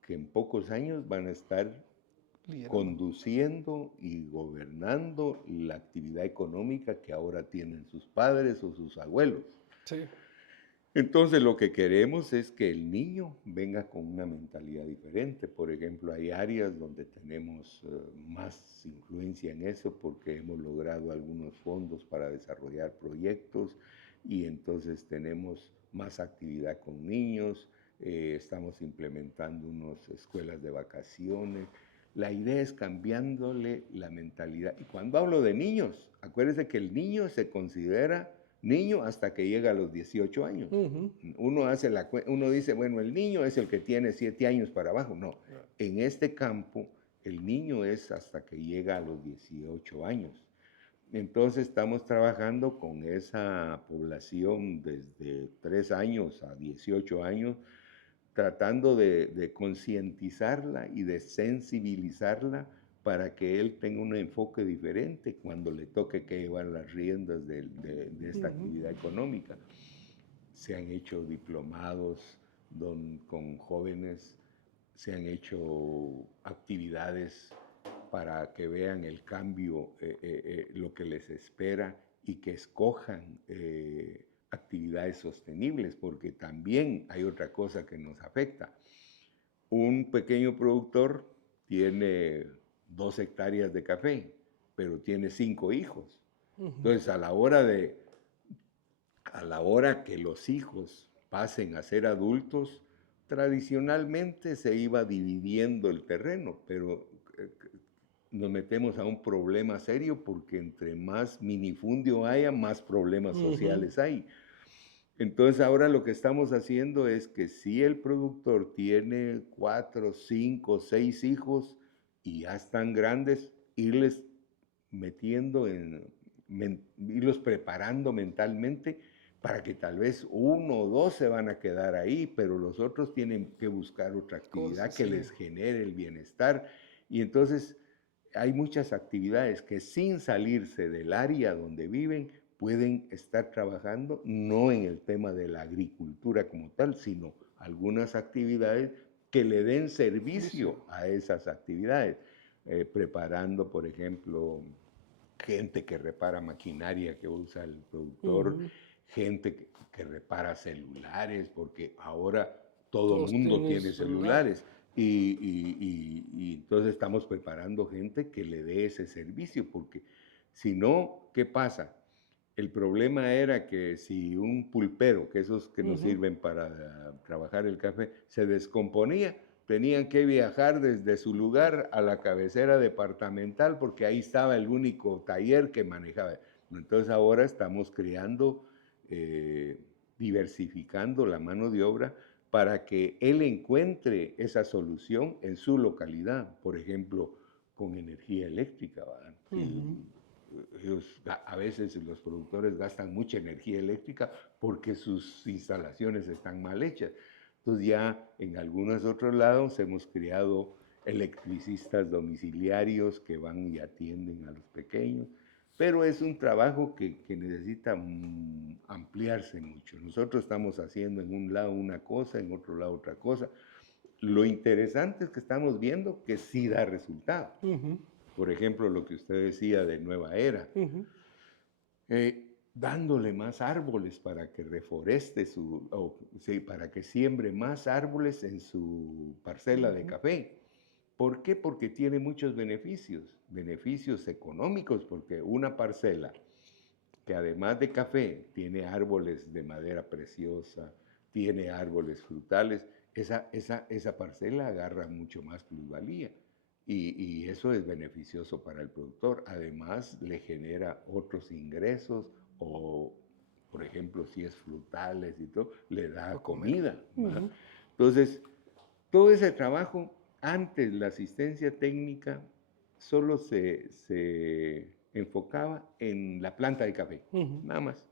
que en pocos años van a estar liderando. conduciendo y gobernando la actividad económica que ahora tienen sus padres o sus abuelos. Sí. Entonces lo que queremos es que el niño venga con una mentalidad diferente. Por ejemplo, hay áreas donde tenemos más influencia en eso porque hemos logrado algunos fondos para desarrollar proyectos y entonces tenemos más actividad con niños, estamos implementando unas escuelas de vacaciones. La idea es cambiándole la mentalidad. Y cuando hablo de niños, acuérdense que el niño se considera niño hasta que llega a los 18 años. Ujú. Uno dice, bueno, el niño es el que tiene 7 años para abajo. No, en este campo el niño es hasta que llega a los 18 años. Entonces estamos trabajando con esa población desde 3 años a 18 años, tratando de concientizarla y de sensibilizarla para que él tenga un enfoque diferente cuando le toque que llevar las riendas de esta actividad económica. Se han hecho diplomados con jóvenes, se han hecho actividades para que vean el cambio, lo que les espera y que escojan actividades sostenibles, porque también hay otra cosa que nos afecta. Un pequeño productor tiene 2 hectáreas de café, pero tiene 5 hijos. Entonces, a la hora que los hijos pasen a ser adultos, tradicionalmente se iba dividiendo el terreno, pero nos metemos a un problema serio porque entre más minifundio haya, más problemas sociales hay. Entonces ahora lo que estamos haciendo es que si el productor tiene 4, 5, 6 hijos y ya están grandes, irles metiendo irlos preparando mentalmente para que tal vez 1 o 2 se van a quedar ahí, pero los otros tienen que buscar otra actividad Cosas, que sí. les genere el bienestar. Y entonces hay muchas actividades que sin salirse del área donde viven pueden estar trabajando, no en el tema de la agricultura como tal, sino algunas actividades que le den servicio a esas actividades, preparando, por ejemplo, gente que repara maquinaria que usa el productor, gente que repara celulares, porque ahora todo Todos mundo tienen tiene celular. celulares. Y entonces estamos preparando gente que le dé ese servicio, porque si no, ¿qué pasa? El problema era que si un pulpero, que esos que nos sirven para trabajar el café, se descomponía, tenían que viajar desde su lugar a la cabecera departamental porque ahí estaba el único taller que manejaba. Entonces ahora estamos creando, diversificando la mano de obra para que él encuentre esa solución en su localidad, por ejemplo, con energía eléctrica. ¿Verdad? A veces los productores gastan mucha energía eléctrica porque sus instalaciones están mal hechas. Entonces ya en algunos otros lados hemos creado electricistas domiciliarios que van y atienden a los pequeños, pero es un trabajo que necesita ampliarse mucho. Nosotros estamos haciendo en un lado una cosa, en otro lado otra cosa. Lo interesante es que estamos viendo que sí da resultado. Por ejemplo, lo que usted decía de Nueva Era, dándole más árboles para que reforeste para que siembre más árboles en su parcela de café. ¿Por qué? Porque tiene muchos beneficios económicos, porque una parcela que además de café tiene árboles de madera preciosa, tiene árboles frutales, esa parcela agarra mucho más plusvalía. Y eso es beneficioso para el productor. Además, le genera otros ingresos o, por ejemplo, si es frutales y todo, le da Para comer. comida. Entonces, todo ese trabajo, antes la asistencia técnica solo se enfocaba en la planta de café, Ujú, nada más.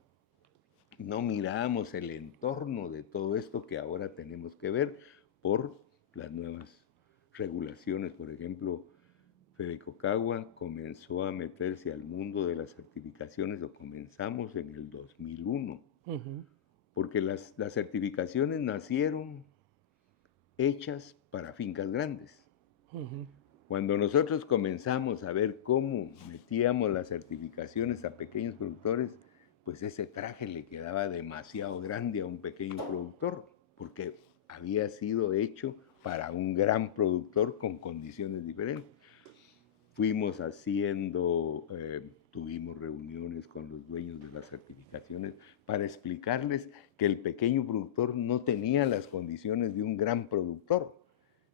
No mirábamos el entorno de todo esto que ahora tenemos que ver por las nuevas regulaciones. Por ejemplo, Fedecocagua comenzó a meterse al mundo de las certificaciones, o comenzamos en el 2001, ujú, porque las certificaciones nacieron hechas para fincas grandes. ujú. Cuando nosotros comenzamos a ver cómo metíamos las certificaciones a pequeños productores, pues ese traje le quedaba demasiado grande a un pequeño productor, porque había sido hecho para un gran productor con condiciones diferentes. Fuimos haciendo, tuvimos reuniones con los dueños de las certificaciones para explicarles que el pequeño productor no tenía las condiciones de un gran productor.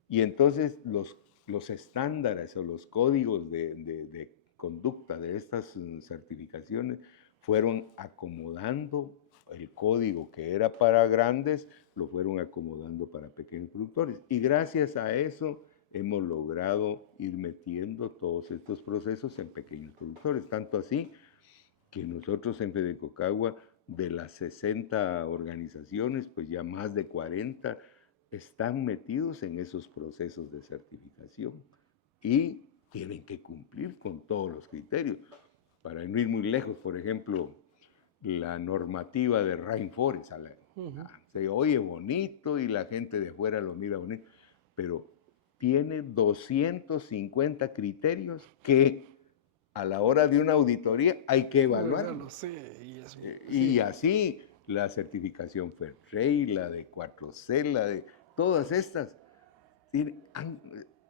Y entonces los estándares o los códigos de conducta de estas certificaciones fueron acomodando el código que era para grandes, lo fueron acomodando para pequeños productores. Y gracias a eso hemos logrado ir metiendo todos estos procesos en pequeños productores. Tanto así que nosotros en Fedecocagua, de las 60 organizaciones, pues ya más de 40 están metidos en esos procesos de certificación y tienen que cumplir con todos los criterios. Para no ir muy lejos, por ejemplo, la normativa de Rainforest, Ujú. se oye bonito y la gente de afuera lo mira bonito, pero tiene 250 criterios que a la hora de una auditoría hay que Valorarlo, evaluarlos. sí, y es, Y sí. así la certificación Fairtrade, la de 4C, la de todas estas.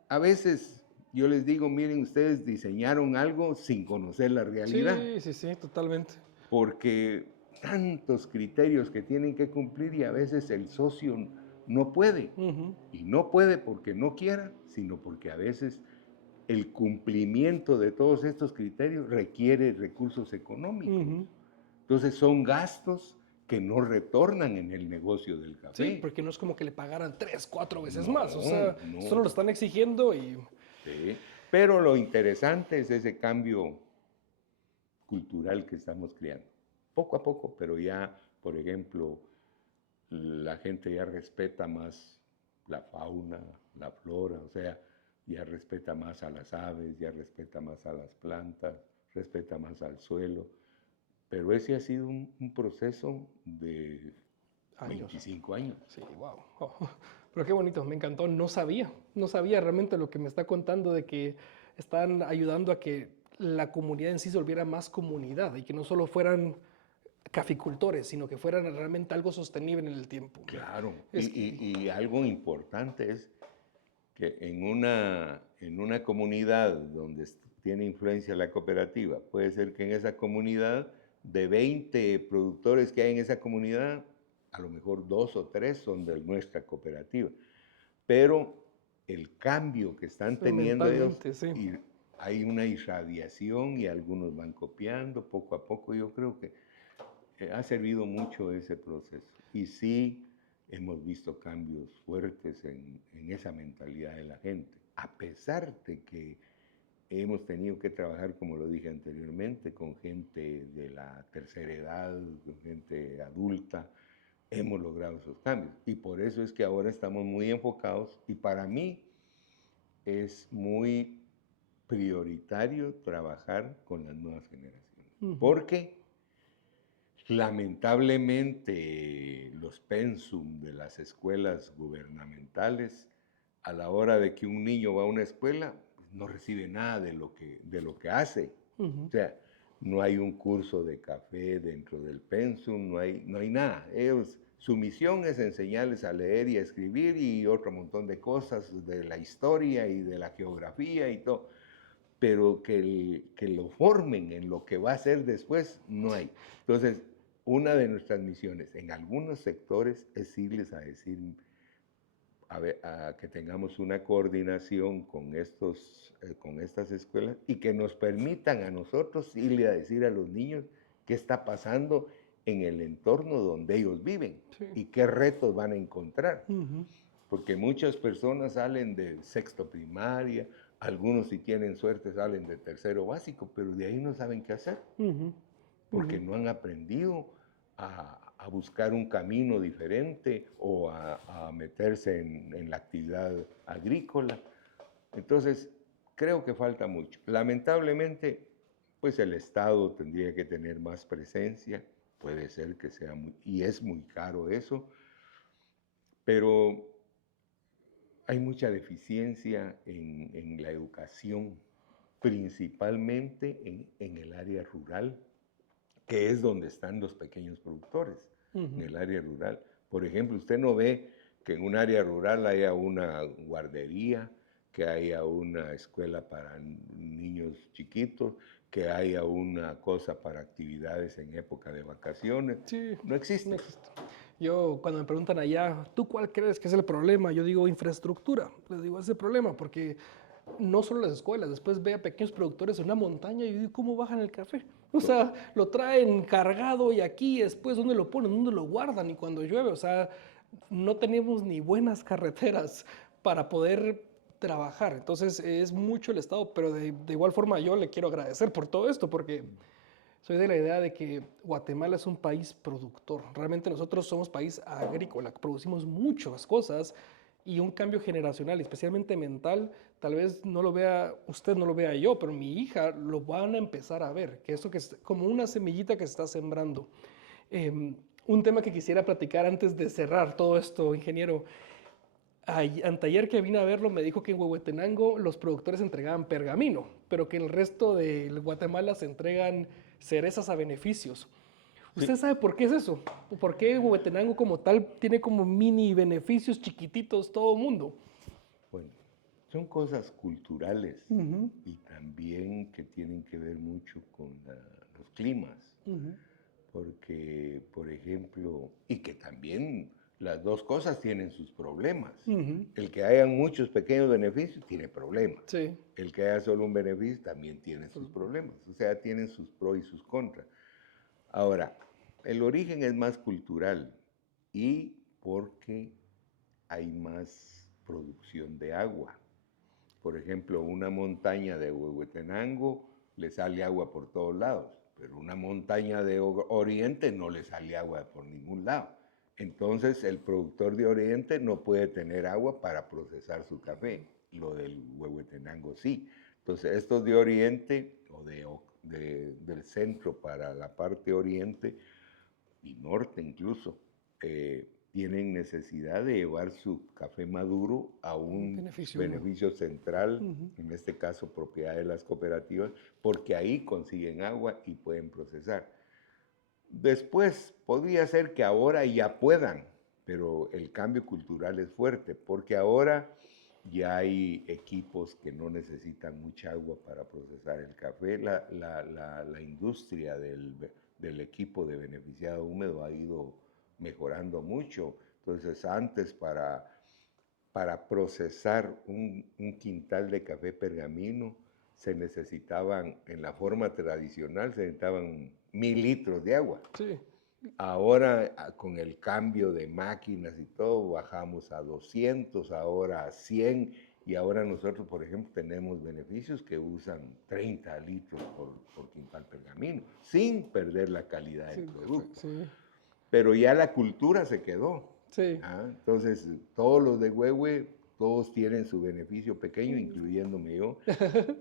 A veces yo les digo, miren, ustedes diseñaron algo sin conocer la realidad, Sí, sí, sí, totalmente. porque tantos criterios que tienen que cumplir y a veces el socio no puede. Ujú, Y no puede porque no quiera, sino porque a veces el cumplimiento de todos estos criterios requiere recursos económicos. ujú. Entonces son gastos que no retornan en el negocio del Sí, café. porque no es como que le pagaran 3, 4 veces más. O No, sea, solo no. lo están exigiendo y. Sí. Pero lo interesante es ese cambio cultural que estamos creando. Poco a poco, pero ya, por ejemplo, la gente ya respeta más la fauna, la flora, o sea, ya respeta más a las aves, ya respeta más a las plantas, respeta más al suelo. Pero ese ha sido un proceso de Años. 25 años. Sí, wow. Oh, pero qué bonito, me encantó. No sabía realmente lo que me está contando de que están ayudando a que la comunidad en sí se volviera más comunidad y que no solo fueran caficultores, sino que fueran realmente algo sostenible en el tiempo. Claro, Es que. y algo importante es que en una comunidad donde tiene influencia la cooperativa, puede ser que en esa comunidad, de 20 productores que hay en esa comunidad, a lo mejor 2 o 3 son de nuestra cooperativa. Pero el cambio que están teniendo ellos, Mentalmente, sí. y hay una irradiación y algunos van copiando poco a poco, yo creo que ha servido mucho ese proceso. Y sí hemos visto cambios fuertes en esa mentalidad de la gente, a pesar de que hemos tenido que trabajar, como lo dije anteriormente, con gente de la tercera edad, con gente adulta, hemos logrado esos cambios. Y por eso es que ahora estamos muy enfocados y para mí es muy prioritario trabajar con las nuevas generaciones. Ujú. Porque lamentablemente los pensum de las escuelas gubernamentales, a la hora de que un niño va a una escuela, pues, no recibe nada de lo que hace. O Ujú. sea, no hay un curso de café dentro del pensum, no hay nada. Ellos, su misión es enseñarles a leer y a escribir y otro montón de cosas de la historia y de la geografía y todo, pero que lo formen en lo que va a ser después, no hay. Entonces, una de nuestras misiones en algunos sectores es irles a decir, a que tengamos una coordinación con estas escuelas y que nos permitan a nosotros irle a decir a los niños qué está pasando en el entorno donde ellos viven Sí. y qué retos van a encontrar. Ujú. Porque muchas personas salen de sexto primaria Algunos si tienen suerte salen de tercero básico, pero de ahí no saben qué hacer, Ujú, porque ujú. no han aprendido a buscar un camino diferente o a meterse en la actividad agrícola. Entonces, creo que falta mucho. Lamentablemente, pues el Estado tendría que tener más presencia, puede ser que sea muy, y es muy caro eso, pero hay mucha deficiencia en la educación, principalmente en el área rural, que es donde están los pequeños productores, en Ujú. el área rural. Por ejemplo, usted no ve que en un área rural haya una guardería, que haya una escuela para niños chiquitos, que haya una cosa para actividades en época de vacaciones. Sí, No no existe. existe. Yo, cuando me preguntan allá, ¿tú cuál crees que es el problema? Yo digo infraestructura. Les digo, ese problema, porque no solo las escuelas, después ve a pequeños productores en una montaña y yo digo, ¿cómo bajan el café? O sea, lo traen cargado y aquí, después, ¿dónde lo ponen? ¿Dónde lo guardan? Y cuando llueve, o sea, no tenemos ni buenas carreteras para poder trabajar. Entonces, es mucho el Estado, pero de igual forma yo le quiero agradecer por todo esto, porque soy de la idea de que Guatemala es un país productor. Realmente nosotros somos país agrícola, producimos muchas cosas y un cambio generacional, especialmente mental, tal vez no lo vea usted, no lo vea yo, pero mi hija lo van a empezar a ver, que eso que es como una semillita que se está sembrando. Un tema que quisiera platicar antes de cerrar todo esto, ingeniero. Anteayer que vine a verlo me dijo que en Huehuetenango los productores entregaban pergamino, pero que en el resto de Guatemala se entregan cerezas a beneficios. ¿Usted Sí, sabe por qué es eso? ¿Por qué Huehuetenango como tal tiene como mini beneficios chiquititos todo el mundo? bueno, son cosas culturales Ujú, y también que tienen que ver mucho con los climas. ujú, Porque, por ejemplo, y que también las dos cosas tienen sus problemas. ujú. El que haya muchos pequeños beneficios tiene problemas. Sí. El que haya solo un beneficio también tiene sus problemas. O sea, tienen sus pros y sus contras. Ahora, el origen es más cultural y porque hay más producción de agua. Por ejemplo, una montaña de Huehuetenango le sale agua por todos lados, pero una montaña de Oriente no le sale agua por ningún lado. Entonces, el productor de Oriente no puede tener agua para procesar su café. Lo del Huehuetenango sí. Entonces, estos de Oriente o del centro para la parte Oriente y norte incluso, tienen necesidad de llevar su café maduro a un Beneficio. beneficio central, Ujú. en este caso propiedad de las cooperativas, porque ahí consiguen agua y pueden procesar. Después, podría ser que ahora ya puedan, pero el cambio cultural es fuerte, porque ahora ya hay equipos que no necesitan mucha agua para procesar el café. La industria del equipo de beneficiado húmedo ha ido mejorando mucho. Entonces, antes para procesar un quintal de café pergamino se necesitaban, en la forma tradicional, se necesitaban 1000 litros de agua. Sí. Ahora, con el cambio de máquinas y todo, bajamos a 200, ahora a 100, y ahora nosotros, por ejemplo, tenemos beneficios que usan 30 litros por quintal pergamino, sin perder la calidad del Sí, producto. sí. Pero ya la cultura se quedó. Sí. ¿Ah? Entonces, todos los de Huehue, todos tienen su beneficio pequeño, incluyéndome yo.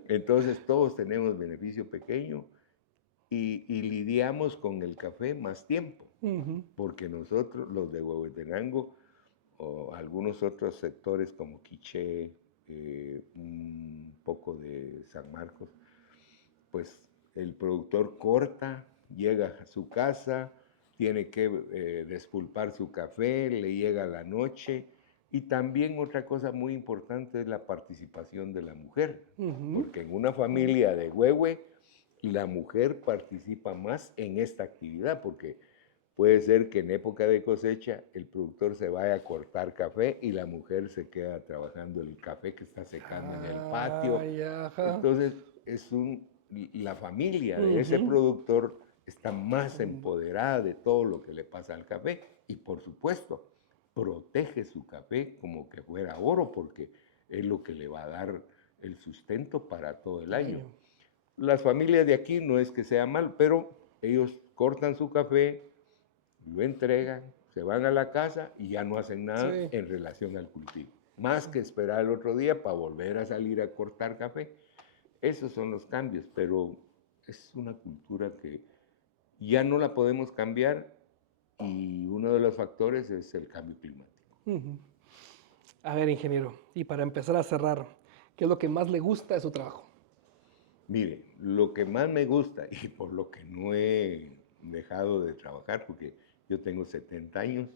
Entonces, todos tenemos beneficio pequeño y lidiamos con el café más tiempo, Ujú. porque nosotros, los de Huehuetenango, o algunos otros sectores como Quiché, un poco de San Marcos, pues el productor corta, llega a su casa, tiene que despulpar su café, le llega la noche. Y también otra cosa muy importante es la participación de la mujer, Ujú. porque en una familia de Huehue, la mujer participa más en esta actividad, porque puede ser que en época de cosecha el productor se vaya a cortar café y la mujer se queda trabajando el café que está secando en el patio. Ay, ajá. Entonces, la familia de ese Ujú. productor está más empoderada de todo lo que le pasa al café y, por supuesto, protege su café como que fuera oro porque es lo que le va a dar el sustento para todo el El año. año. Las familias de aquí no es que sea mal, pero ellos cortan su café, lo entregan, se van a la casa y ya no hacen nada Sí. en relación al cultivo. Más que esperar el otro día para volver a salir a cortar café. Esos son los cambios, pero es una cultura que ya no la podemos cambiar y uno de los factores es el cambio climático. Ujú. A ver, ingeniero, y para empezar a cerrar, ¿qué es lo que más le gusta de su trabajo? Mire, lo que más me gusta y por lo que no he dejado de trabajar, porque yo tengo 70 años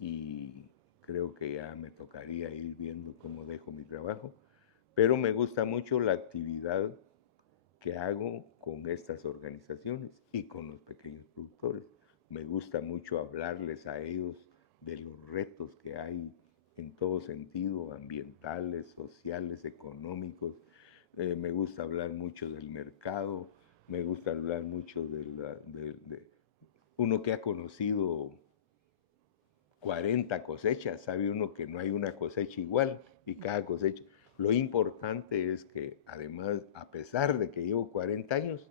y creo que ya me tocaría ir viendo cómo dejo mi trabajo, pero me gusta mucho la actividad que hago con estas organizaciones y con los pequeños productores. Me gusta mucho hablarles a ellos de los retos que hay en todo sentido, ambientales, sociales, económicos. Me gusta hablar mucho del mercado, me gusta hablar mucho de uno que ha conocido 40 cosechas, sabe uno que no hay una cosecha igual y cada cosecha. Lo importante es que además, a pesar de que llevo 40 años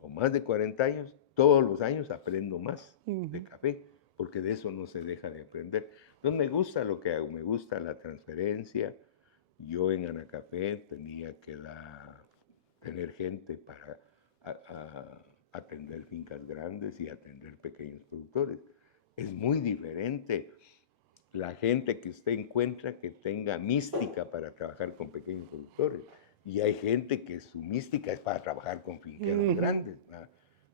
o más de 40 años, todos los años aprendo más de Ujú. café, porque de eso no se deja de aprender. Entonces me gusta lo que hago, me gusta la transferencia. Yo en Anacafé tenía que tener gente para atender fincas grandes y atender pequeños productores. Es muy diferente la gente que usted encuentra que tenga mística para trabajar con pequeños productores. Y hay gente que su mística es para trabajar con finqueros Ujú. grandes, ¿verdad?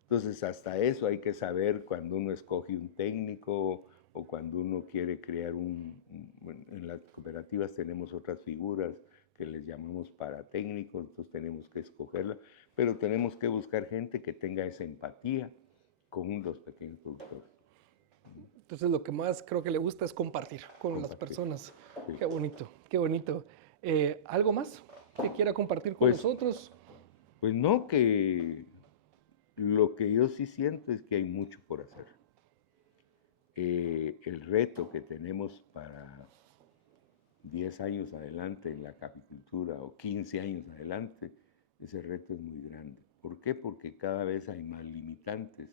Entonces, hasta eso hay que saber cuando uno escoge un técnico o cuando uno quiere crear en las cooperativas tenemos otras figuras que les llamamos para técnicos, entonces tenemos que escogerla, pero tenemos que buscar gente que tenga esa empatía con los pequeños productores. Entonces lo que más creo que le gusta es compartir con las Compartir. personas. Sí. Qué bonito, qué bonito. ¿Algo más que quiera compartir con Pues, nosotros? pues no, que lo que yo sí siento es que hay mucho por hacer. El reto que tenemos para 10 años adelante en la capicultura o 15 años adelante, ese reto es muy grande. ¿Por qué? Porque cada vez hay más limitantes.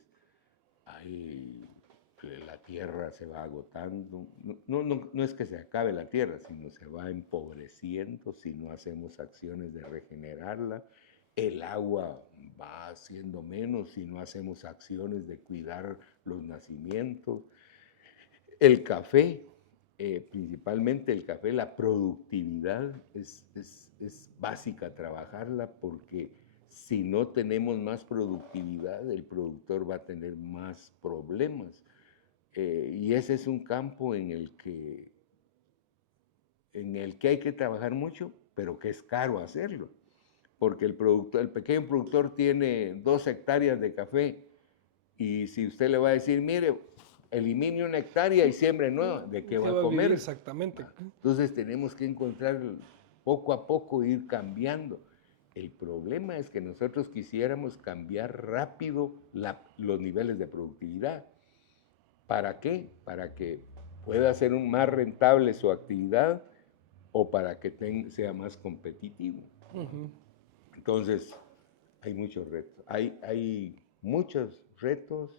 La tierra se va agotando. No es que se acabe la tierra, sino se va empobreciendo si no hacemos acciones de regenerarla. El agua va haciendo menos si no hacemos acciones de cuidar los nacimientos. El café, principalmente el café, la productividad es básica trabajarla porque si no tenemos más productividad, el productor va a tener más problemas. Y ese es un campo en el que hay que trabajar mucho, pero que es caro hacerlo. Porque el pequeño productor tiene 2 hectáreas de café y si usted le va a decir, mire, elimine 1 hectárea y siembre nueva, ¿de qué ¿Qué va a va a vivir comer? exactamente? Entonces tenemos que encontrar poco a poco, ir cambiando. El problema es que nosotros quisiéramos cambiar rápido los niveles de productividad. ¿Para qué? Para que pueda ser más rentable su actividad o para que sea más competitivo. Ujú. Entonces, hay muchos retos. Hay muchos retos,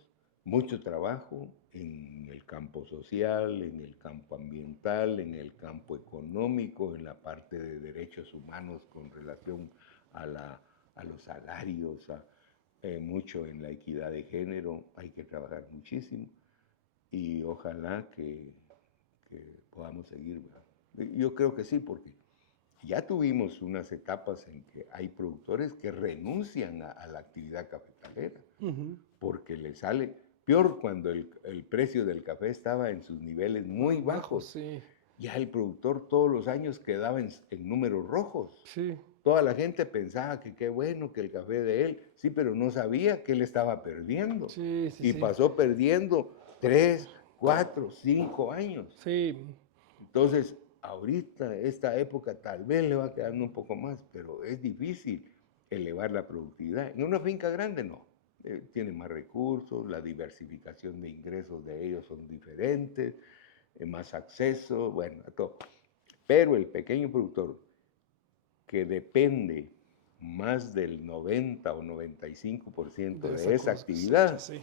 mucho trabajo en el campo social, en el campo ambiental, en el campo económico, en la parte de derechos humanos con relación a los salarios, mucho en la equidad de género. Hay que trabajar muchísimo y ojalá que podamos seguir, ¿verdad? Yo creo que sí, porque ya tuvimos unas etapas en que hay productores que renuncian a la actividad cafetalera Ujú. porque le sale peor cuando el precio del café estaba en sus niveles muy Más bajo, bajos. sí. Ya el productor todos los años quedaba en números rojos. Sí, Toda la gente pensaba que qué bueno que el café de él, sí, pero no sabía que él estaba perdiendo. sí, sí, Y sí. pasó perdiendo 3, 4, 5 años. Sí, Entonces, ahorita, esta época, tal vez le va quedando un poco más, pero es difícil elevar la productividad. En una finca grande no. Tiene más recursos, la diversificación de ingresos de ellos son diferentes, más acceso, bueno, a todo. Pero el pequeño productor que depende más del 90 o 95% de esa actividad, sí.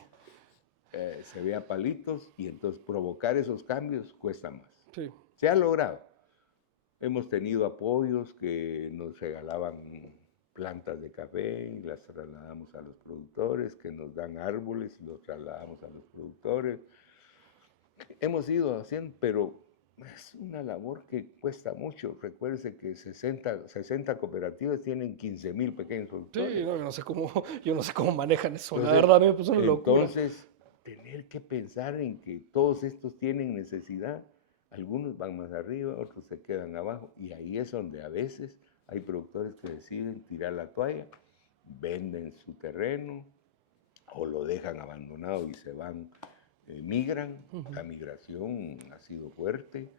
se ve a palitos y entonces provocar esos cambios cuesta más. Sí. Se ha logrado. Hemos tenido apoyos que nos regalaban plantas de café y las trasladamos a los productores, que nos dan árboles y los trasladamos a los productores. Hemos ido haciendo, pero es una labor que cuesta mucho. Recuérdese que 60 cooperativas tienen 15,000 pequeños productores. Sí, no, yo no sé cómo manejan eso. Entonces, La verdad, me puso una locura. entonces, tener que pensar en que todos estos tienen necesidad, algunos van más arriba, otros se quedan abajo, y ahí es donde a veces hay productores que deciden tirar la toalla, venden su terreno o lo dejan abandonado y se van, migran. La migración ha sido fuerte,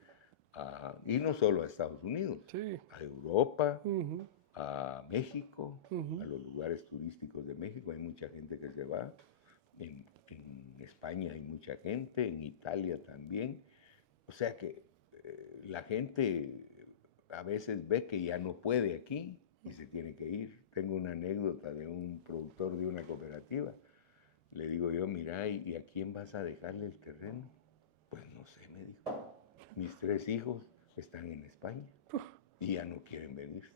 y no solo a Estados Unidos, Sí. a Europa, Ujú, a México, ujú. a los lugares turísticos de México. Hay mucha gente que se va. En España hay mucha gente, en Italia también. O sea que la gente a veces ve que ya no puede aquí y se tiene que ir. Tengo una anécdota de un productor de una cooperativa. Le digo yo, mira, ¿y a quién vas a dejarle el terreno? Pues no sé, me dijo. Mis 3 hijos están en España y ya no quieren venirse.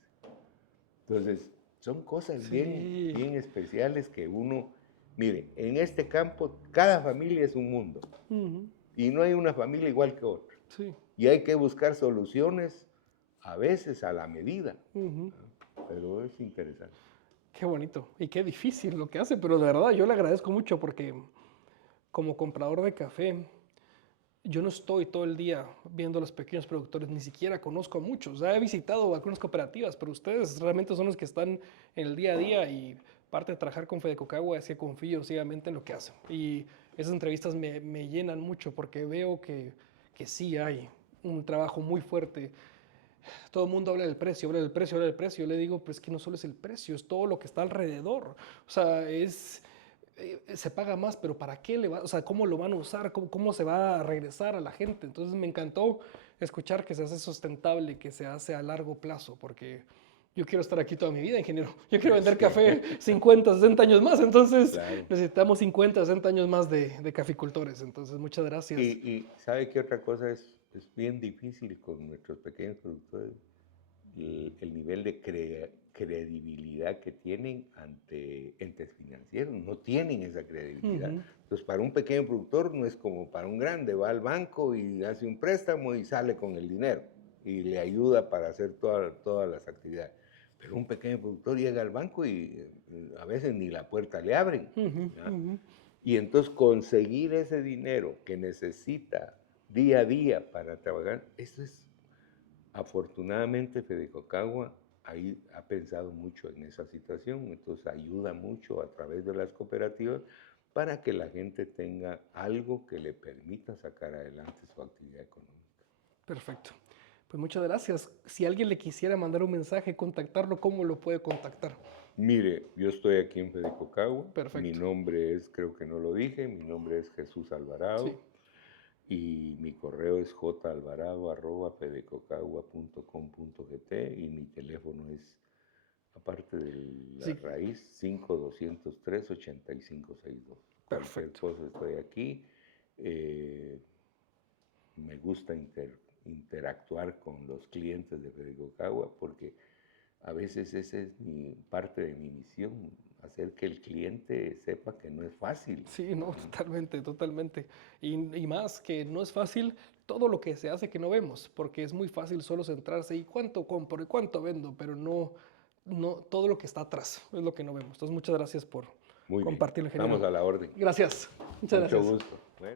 Entonces, son cosas bien, Sí. bien especiales que uno, mire, en este campo cada familia es un mundo Ujú, y no hay una familia igual que otra. sí. Y hay que buscar soluciones a veces a la medida, Ujú. pero es interesante. Qué bonito y qué difícil lo que hace, pero de verdad yo le agradezco mucho porque como comprador de café, yo no estoy todo el día viendo a los pequeños productores, ni siquiera conozco a muchos. Ya he visitado algunas cooperativas, pero ustedes realmente son los que están en el día a día y parte de trabajar con Fedecocagua es que confío ciegamente en lo que hacen. Y esas entrevistas me llenan mucho porque veo que sí hay un trabajo muy fuerte. Todo el mundo habla del precio, habla del precio, habla del precio. Yo le digo, pues que no solo es el precio, es todo lo que está alrededor. O sea, se paga más, pero ¿para qué le va? O sea, ¿cómo lo van a usar? ¿Cómo se va a regresar a la gente? Entonces me encantó escuchar que se hace sustentable, que se hace a largo plazo, porque yo quiero estar aquí toda mi vida, ingeniero. Yo quiero vender café 50, 60 años más, entonces Claro. necesitamos 50, 60 años más de caficultores. Entonces, muchas gracias. Y ¿sabe qué otra cosa es bien difícil con nuestros pequeños productores? El nivel de credibilidad que tienen ante entes financieros. No tienen esa credibilidad. Ujú, Entonces, para un pequeño productor no es como para un grande. Va al banco y hace un préstamo y sale con el dinero y le ayuda para hacer todas las actividades. Pero un pequeño productor llega al banco y a veces ni la puerta le abren, ujú, ¿ya? ujú. Y entonces conseguir ese dinero que necesita día a día para trabajar, eso es. Afortunadamente, Fedecocagua ahí ha pensado mucho en esa situación, entonces ayuda mucho a través de las cooperativas para que la gente tenga algo que le permita sacar adelante su actividad económica. Perfecto. Pues muchas gracias. Si alguien le quisiera mandar un mensaje, contactarlo, ¿cómo lo puede contactar? Mire, yo estoy aquí en Fedecocagua, mi Perfecto. nombre es, creo que no lo dije, mi nombre es Jesús Sí, Alvarado y mi correo es jalvarado@fedecocagua.com.gt y mi teléfono es, aparte de la sí, raíz, 5203-8562. Cualquier perfecto. cosa estoy aquí. Eh, Me gusta interactuar con los clientes de Fedecocagua porque a veces esa es parte de mi misión, hacer que el cliente sepa que no es fácil. Sí, no, totalmente, totalmente. Y más que no es fácil todo lo que se hace que no vemos, porque es muy fácil solo centrarse y cuánto compro y cuánto vendo, pero no todo lo que está atrás es lo que no vemos. Entonces, muchas gracias por Muy bien, compartirlo, ingeniero. estamos a la orden. Gracias, muchas Mucho gracias. gusto. Bueno.